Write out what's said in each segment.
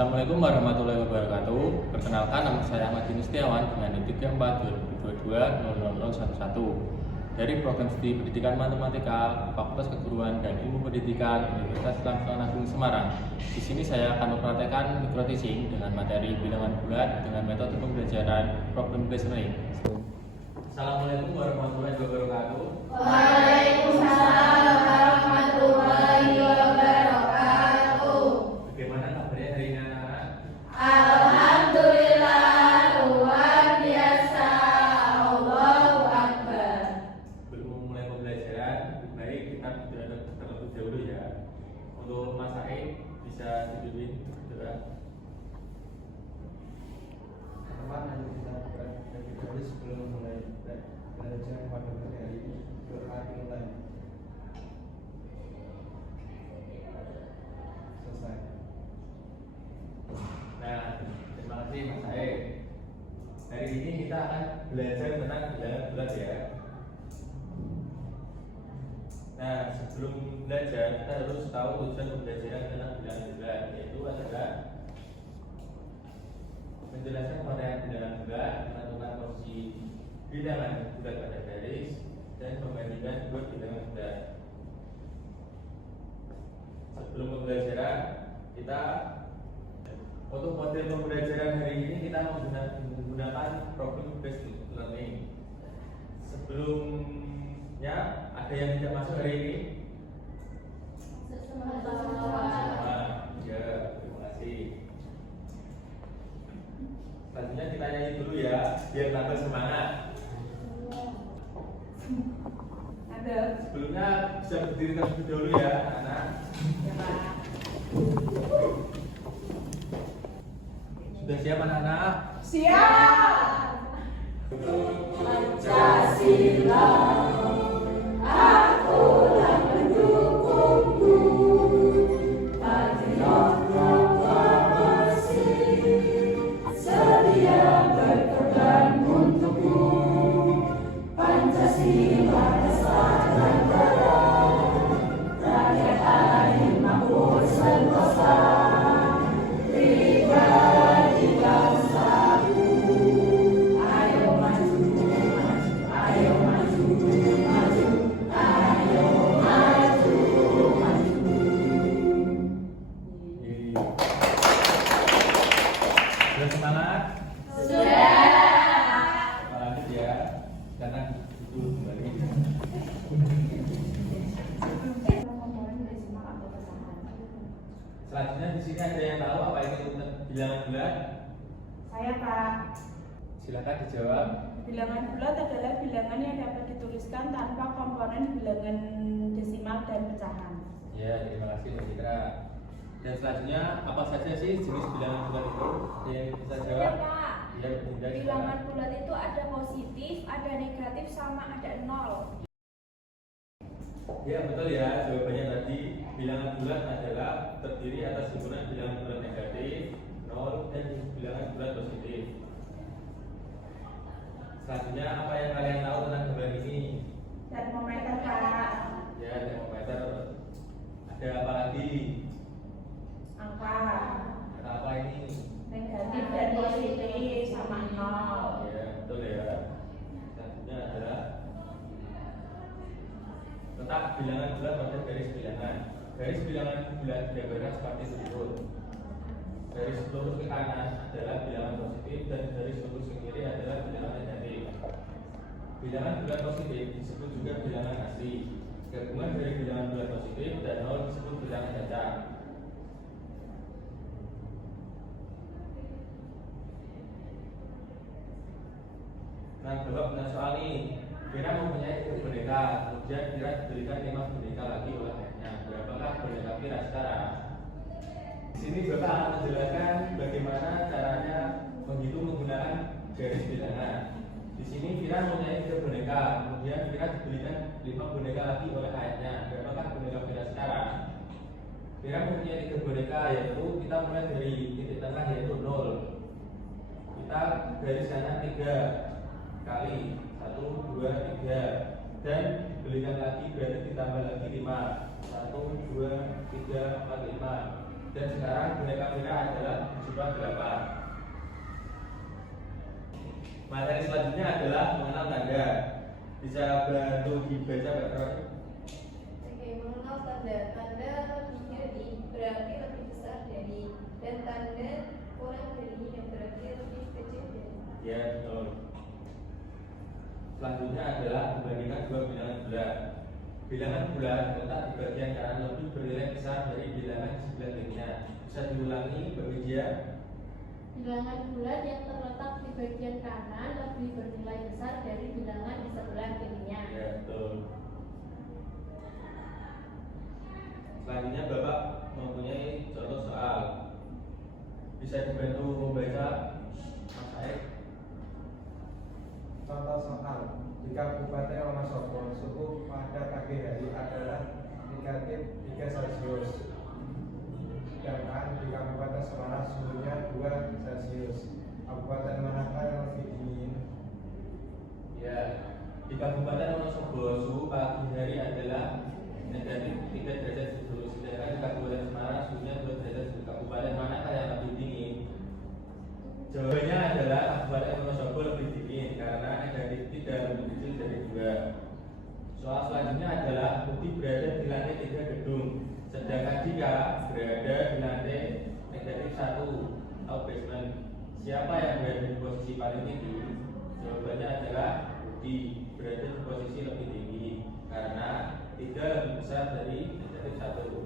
Assalamualaikum warahmatullahi wabarakatuh. Perkenalkan, nama saya Ahmad Dini Setiawan dengan NIM 34 2022 00011 dari Program Studi Pendidikan Matematika, Fakultas Keguruan dan Ilmu Pendidikan Universitas Islam Sultan Agung Semarang. Di sini saya akan mempraktekkan micro teaching dengan materi bilangan bulat dengan metode pembelajaran problem based learning. Assalamualaikum warahmatullahi wabarakatuh. Waalaikumsalam warahmatullahi wabarakatuh. Bagaimana kabarnya hari ini anak-anak? Alhamdulillah, luar biasa. Allahu Akbar. Sebelum memulai pembelajaran, lebih baik kita belajar terlebih dahulu ya. Untuk Mas Said bisa dipimpin saudara. Teman yang kita bagi dahulu sebelum mulai belajar pada hari ini doa dimulai. Selesai. Nah, terima kasih Mas Said. Hari ini kita akan belajar tentang bilangan bulat ya. Nah, sebelum belajar kita harus tahu tujuan pembelajaran tentang bilangan bulat, yaitu adalah menjelaskan pada bilangan bulat, menentukan posisi bilangan bulat pada garis, dan membandingkan dua bilangan bulat. Sebelum pembelajaran, kita untuk model pembelajaran hari ini kita menggunakan problem based learning. Sebelumnya ada yang tidak masuk hari ini? Semua. Ya, terima kasih. Selanjutnya kita nyanyi dulu ya, biar tambah semangat. Ada. Sebelumnya bisa berdiri terlebih dahulu ya, anak. Ya, Pak. Sudah siap anak-anak? Siap. Pancasila, akulah pendukungmu. Patriot proklamasi, sedia berkorban untukmu. Pancasila dasar negara, rakyat adil makmur sentosa. Pribadi bangsaku, ayo maju, maju, ayo maju, maju, ayo maju, maju. Sudah semangat? Sudah. Lanjut ya, karena itu kembali. Selanjutnya di sini ada yang tahu apa itu bilangan bulat? Saya Pak. Silakan dijawab. Bilangan bulat adalah bilangan yang dapat dituliskan tanpa komponen bilangan desimal dan pecahan. Ya, terima kasih Mbak Citra. Dan selanjutnya apa saja sih jenis bilangan bulat itu? Ada yang bisa jawab? Pak. Ya, Bunda. Bilangan bulat itu ada positif, ada negatif, sama ada nol. Ya, betul ya. Jawabannya tadi bilangan bulat adalah terdiri atas himpunan bilangan bulat negatif, nol, dan bilangan bulat positif. Selanjutnya apa yang kalian tahu tentang gambar ini? Termometer Pak. Ya, termometer. Ada apa lagi? Angka Ada apa ini? negatif dan positif sama nol. Ya, betul ya. Selanjutnya adalah letak bilangan bulat pada garis bilangan. Garis bilangan bulat digambarkan seperti berikut. Garis lurus ke kanan adalah bilangan positif dan garis lurus ke kiri adalah bilangan negatif. Bilangan bulat positif disebut juga bilangan asli. Gabungan dari bilangan bulat positif dan nol disebut bilangan cacat. Nah, jawab benar soal ini. Kira mempunyai tiga boneka, kemudian Kira diberikan 5 boneka lagi oleh ayahnya. Berapakah boneka Kira sekarang? Di sini Bapak akan menjelaskan bagaimana caranya menghitung menggunakan garis bilangan. Di sini Kira mempunyai 3 boneka, kemudian Kira diberikan 5 boneka lagi oleh ayahnya. Berapakah boneka Kira sekarang? Kira mempunyai 3 boneka, yaitu kita mulai dari titik tengah yaitu 0. Kita garis kanan 3 kali 1, 2, 3 dan dibelikan lagi berarti ditambah lagi 5 1, 2, 3, 4, 5 Dan sekarang boneka Vira adalah berjumlah 8. Materi selanjutnya adalah mengenal tanda. Bisa bantu dibaca Mbak Roni? Oke, mengenal tanda. Tanda lebih dari berarti lebih besar dari, dan tanda kurang dari yang berarti lebih kecil dari. Ya, betul. Selanjutnya adalah membandingkan dua bilangan bulat. Bilangan bulat terletak di bagian kanan lebih bernilai besar dari bilangan di sebelah kirinya. Bisa diulangi, Mbak Widya? Bilangan bulat yang terletak di bagian kanan lebih bernilai besar dari bilangan di sebelah kirinya. Ya, betul. Selanjutnya Bapak mempunyai contoh soal. Bisa dibantu membaca Mas Said? Contoh soal, di Kabupaten Wonosobo suhu pada pagi hari adalah negatif 3 Celcius, sedangkan di Kabupaten Semarang suhunya 2 Celcius. Kabupaten manakah yang lebih dingin? Ya, di Kabupaten Wonosobo suhu pagi hari adalah negatif 3 derajat Celcius, sedangkan di Kabupaten Semarang suhunya 2 derajat Celcius. Kabupaten manakah yang lebih dingin? Jawabannya adalah Kabupaten Wonosobo lebih dingin karena negatif 3 lebih kecil dari 2. Soal selanjutnya adalah Putih berada di lantai 3 gedung, sedangkan Dika berada di lantai negatif 1 atau basement. Siapa yang berada di posisi paling tinggi? Jawabannya adalah Putih berada di posisi lebih tinggi karena 3 lebih besar dari negatif 1.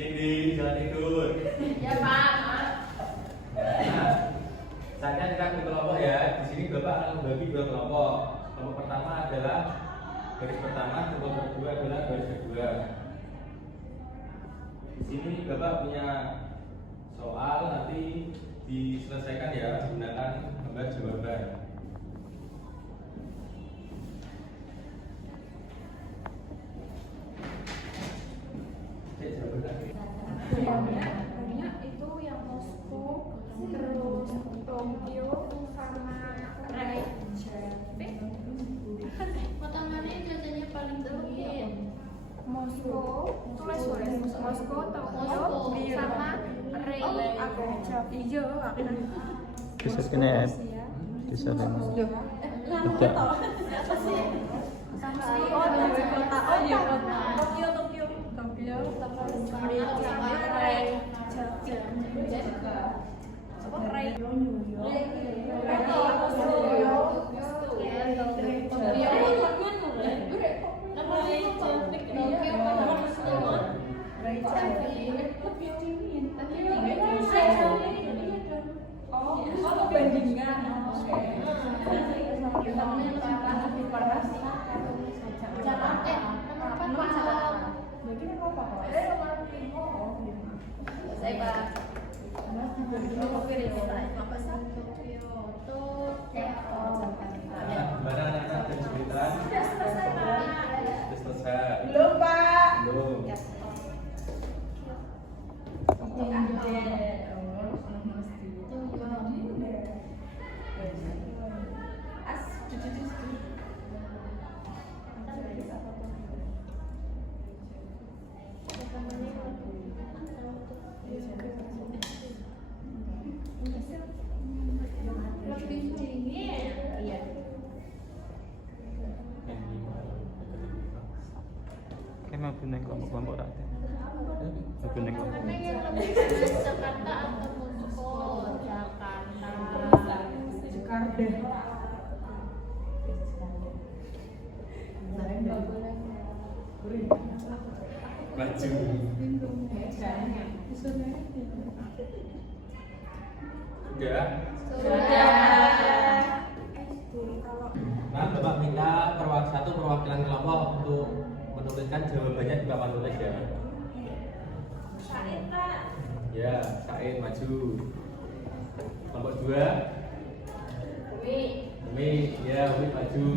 Cindy, jangan tidur. Ya Pak, Pak. Nah, saatnya kita berkelompok ya. Di sini Bapak akan membagi 2 kelompok. Kelompok pertama adalah garis pertama, kelompok kedua adalah garis kedua. Di sini Bapak punya soal, nanti diselesaikan ya menggunakan gambar jawaban. Banyak itu yang Moskow, terus Tokyo, sama Reykjavik. Potongannya jadinya paling tinggi. Moskow, tulis Moskow, Tokyo, sama Reykjavik. Iya, Bisa kena ya? Bisa kena. Tidak. Gimana anak-anak dan cerita? Sudah selesai. Belum, Pak. Belum. Lebih dingin. Iya. Kayak mau kuning kelompok rata. Mau kuning kelompok. Mana yang lebih bagus, Jakarta atau Moskow? Maju. Sudah. Nah, Bapak minta satu perwakilan kelompok untuk menuliskan jawabannya di papan tulis ya. Said, Pak. Ya, Said maju. Kelompok 2. Umi, ya Umi maju.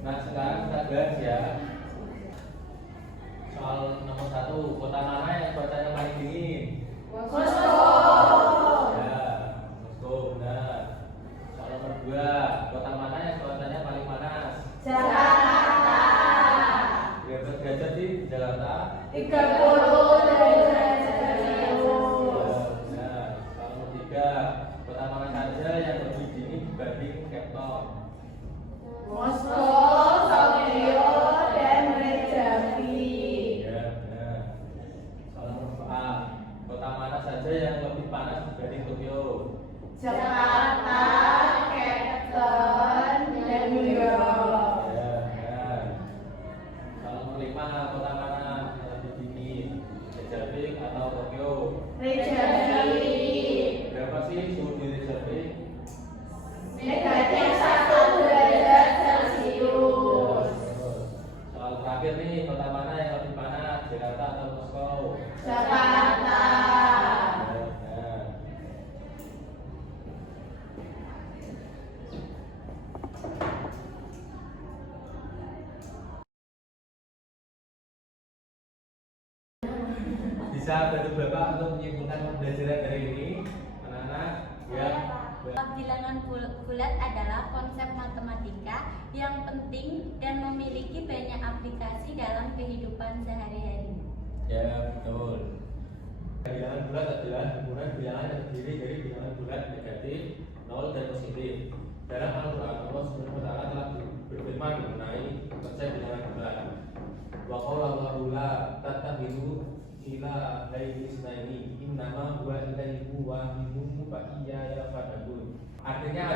Nah, sekarang kita bahas ya soal nomor 1. Jakarta, Cape Town, dan New York. Ya, ya. Kalau kelima, kota mana yang lebih dingin? Reykjavik atau Tokyo? Reykjavik. Berapa sih suhu di Reykjavik? -1 derajat Celcius. Soal terakhir nih, kota mana yang lebih panas? Jakarta atau Moskow? Jakarta. Ya. Bisa bantu Bapak untuk menyimpulkan pembelajaran dari ini, anak-anak? Ya. Bilangan bulat adalah konsep matematika yang penting dan memiliki banyak aplikasi dalam kehidupan sehari-hari. Ya, betul. Bilangan bulat adalah hubungan bilangan yang terdiri dari bilangan bulat negatif, 0 dan positif. Dalam Al-Quran, Allah Subhanahu wa Ta'ala telah berfirman mengenai konsep bilangan bulat. Wa qala Allahu la tattakhidhu ilahaini itsnaini innama huwa ilahun wahidun fa iyaya fa'budun. Artinya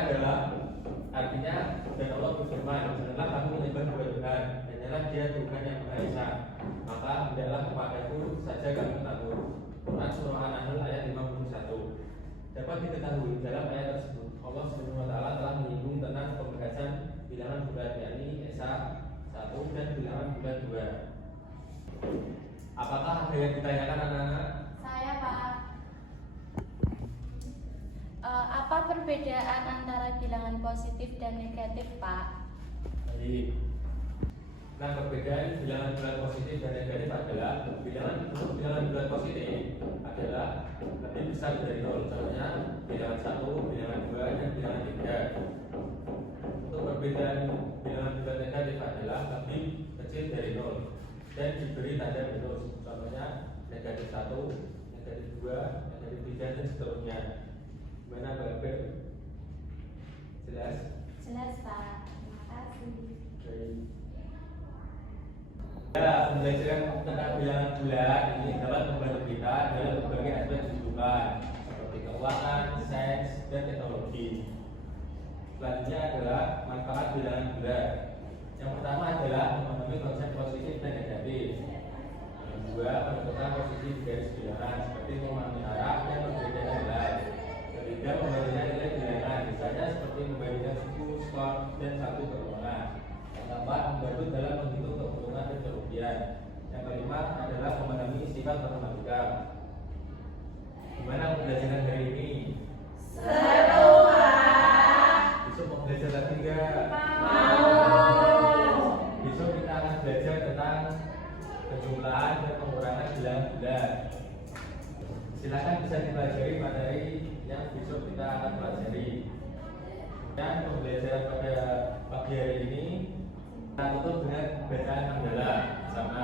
dan Allah berfirman, janganlah kamu menyembah dua Tuhan, hanyalah Dia Tuhan yang Maha Esa. Maka hendaklah kepadaku saja kamu takut. Quran surah An-Nahl ayat 51. Dapat diketahui dalam ayat tersebut Allah Subhanahu wa Ta'ala telah menyinggung tentang pembahasan bilangan bulat, yakni Esa 1 dan bilangan bulat 2. Apakah ada yang ditanyakan anak-anak? Saya, Pak. Apa perbedaan antara bilangan positif dan negatif, Pak? Baik. Nah, perbedaan bilangan bulat positif dan negatif adalah bilangan bulat positif adalah lebih besar dari 0. Contohnya bilangan 1, bilangan 2, dan bilangan 3. Untuk perbedaan bilangan bulat negatif adalah lebih kecil dari 0 dan diberi tanda minus. Contohnya negatif 1, negatif 2, negatif 3, dan seterusnya. Gimana Mbak Bel? Jelas? Jelas, Pak. Terima kasih. Baik. Ya, pembelajaran tentang bilangan bulat ini dapat membantu kita dalam berbagai aspek kehidupan seperti keuangan, sains, dan teknologi. Selanjutnya adalah manfaat bilangan bulat. Yang pertama adalah memahami konsep positif dan negatif. Yang kedua, menentukan posisi di garis bilangan seperti memahami arah dan perbedaan nilai. Ketiga, membandingkan nilai bilangan, misalnya seperti membandingkan suku, skor, dan satu permohonan. Yang keempat, membantu dalam menghitung keuntungan dan kerugian. Yang kelima adalah memahami sifat matematika. Gimana pembelajaran hari ini? Seru, Pak. Besok mau belajar lagi nggak? Mau. Besok kita akan belajar tentang penjumlahan dan pengurangan bilangan bulat. Silakan bisa dipelajari materi yang besok kita akan pelajari. Dan pembelajaran pada pagi hari ini kita tutup dengan bacaan hamdalah sama.